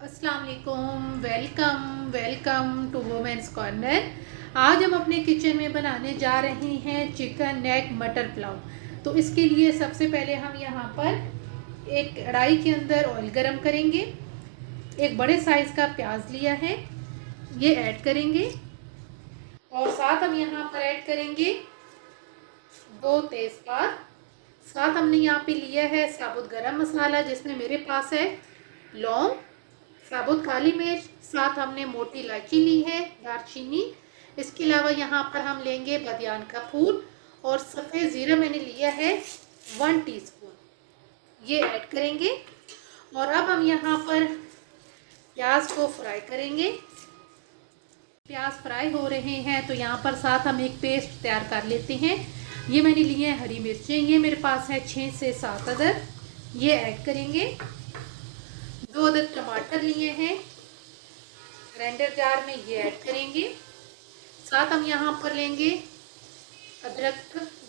अस्सलाम वालेकुम, welcome welcome to women's corner. आज हम अपने किचन में बनाने जा रहे हैं चिकन नेक मटर पुलाव। तो इसके लिए सबसे पहले हम यहाँ पर एक कढ़ाई के अंदर ऑयल गरम करेंगे। एक बड़े साइज़ का प्याज लिया है, ये ऐड करेंगे और साथ हम यहाँ पर ऐड करेंगे 2 तेज़पात। साथ हमने यहाँ पे लिया है साबुत गरम मसाला, जिसमें मेरे पास है लौंग, साबुत काली मिर्च, साथ हमने मोटी इलायची ली है, दालचीनी। इसके अलावा यहाँ पर हम लेंगे बादियान का फूल और सफ़ेद ज़ीरा मैंने लिया है 1 टीस्पून, ये ऐड करेंगे। और अब हम यहाँ पर प्याज को फ्राई करेंगे। प्याज फ्राई हो रहे हैं तो यहाँ पर साथ हम एक पेस्ट तैयार कर लेते हैं। ये मैंने लिए हैं हरी मिर्चें, ये मेरे पास है 6 से 7 अदर, ये ऐड करेंगे। 2 अदद टमाटर लिए हैं, ग्राइंडर जार में ये ऐड करेंगे। साथ हम यहाँ पर लेंगे अदरक,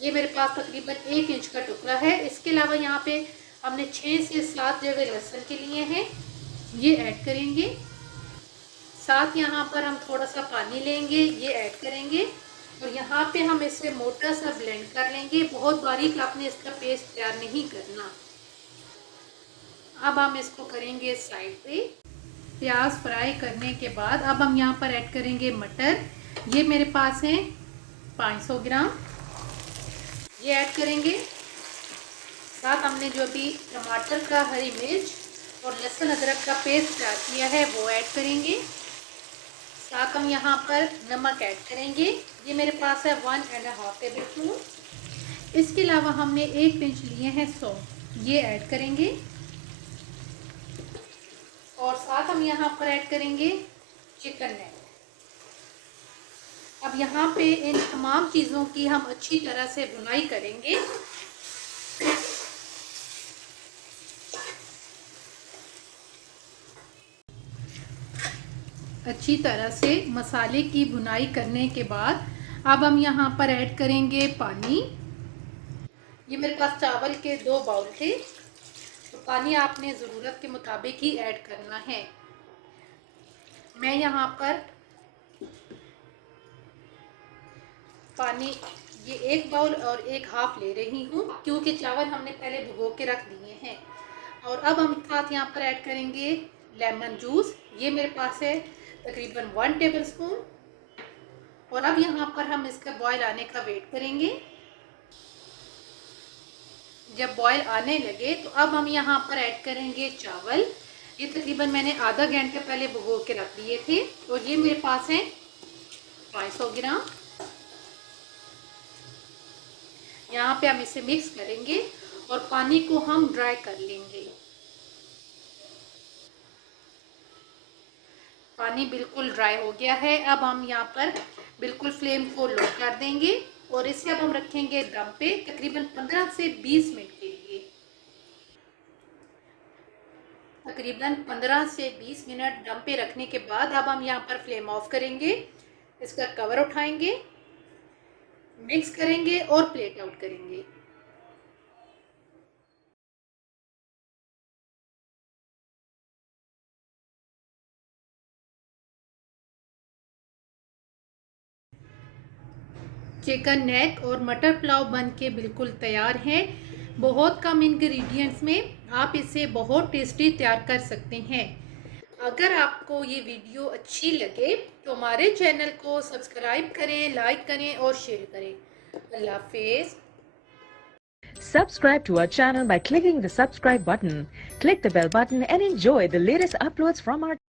ये मेरे पास तकरीबन 1 इंच का टुकड़ा है। इसके अलावा यहाँ पे हमने 6 से 7 जगह लहसुन के लिए हैं, ये ऐड करेंगे। साथ यहाँ पर हम थोड़ा सा पानी लेंगे, ये ऐड करेंगे और यहाँ पे हम इसे मोटा सा ब्लेंड कर लेंगे। बहुत बारीक आपने इसका पेस्ट तैयार नहीं करना। अब हम इसको करेंगे साइड पे। प्याज फ्राई करने के बाद अब हम यहाँ पर ऐड करेंगे मटर, ये मेरे पास है 500 ग्राम, ये ऐड करेंगे। साथ हमने जो भी टमाटर का, हरी मिर्च और लहसुन अदरक का पेस्ट तैयार किया है वो ऐड करेंगे। साथ हम यहाँ पर नमक ऐड करेंगे, ये मेरे पास है 1.5 टेबल स्पून। इसके अलावा हमने 1 पिंच लिए हैं सौंफ, ये ऐड करेंगे। और साथ हम यहाँ पर ऐड करेंगे चिकन नेक। अब यहाँ पे इन तमाम चीज़ों की हम अच्छी तरह से भुनाई करेंगे। अच्छी तरह से मसाले की भुनाई करने के बाद अब हम यहाँ पर ऐड करेंगे पानी। ये मेरे पास चावल के 2 बाउल थे, तो पानी आपने ज़रूरत के मुताबिक ही ऐड करना है। मैं यहाँ पर पानी ये 1 बाउल और 1 हाफ ले रही हूँ, क्योंकि चावल हमने पहले भिगो के रख दिए हैं। और अब हम साथ यहाँ पर ऐड करेंगे लेमन जूस, ये मेरे पास है तकरीबन 1 टेबल स्पून। और अब यहाँ पर हम इसका बॉयल आने का वेट करेंगे। जब बॉयल आने लगे तो अब हम यहाँ पर ऐड करेंगे चावल, ये तकरीबन मैंने आधा घंटे पहले भिगो के रख दिए थे और ये मेरे पास है 500 ग्राम। यहाँ पे हम इसे मिक्स करेंगे और पानी को हम ड्राई कर लेंगे। पानी बिल्कुल ड्राई हो गया है। अब हम यहाँ पर बिल्कुल फ्लेम को लो कर देंगे और इसे अब हम रखेंगे दम पे तकरीबन 15 से 20 मिनट के लिए। तकरीबन 15 से 20 मिनट दम पे रखने के बाद अब हम यहाँ पर फ्लेम ऑफ करेंगे, इसका कवर उठाएंगे, मिक्स करेंगे और प्लेट आउट करेंगे। चिकन नेक और मटर पुलाव बन के बिल्कुल तैयार है। बहुत कम इंग्रेडिएंट्स में आप इसे बहुत टेस्टी तैयार कर सकते हैं। अगर आपको ये वीडियो अच्छी लगे तो हमारे चैनल को सब्सक्राइब करें, लाइक करें और शेयर करें। अल्लाह हाफिज़। Subscribe to our channel by clicking the subscribe button. Click the bell button and enjoy the latest uploads from our channel.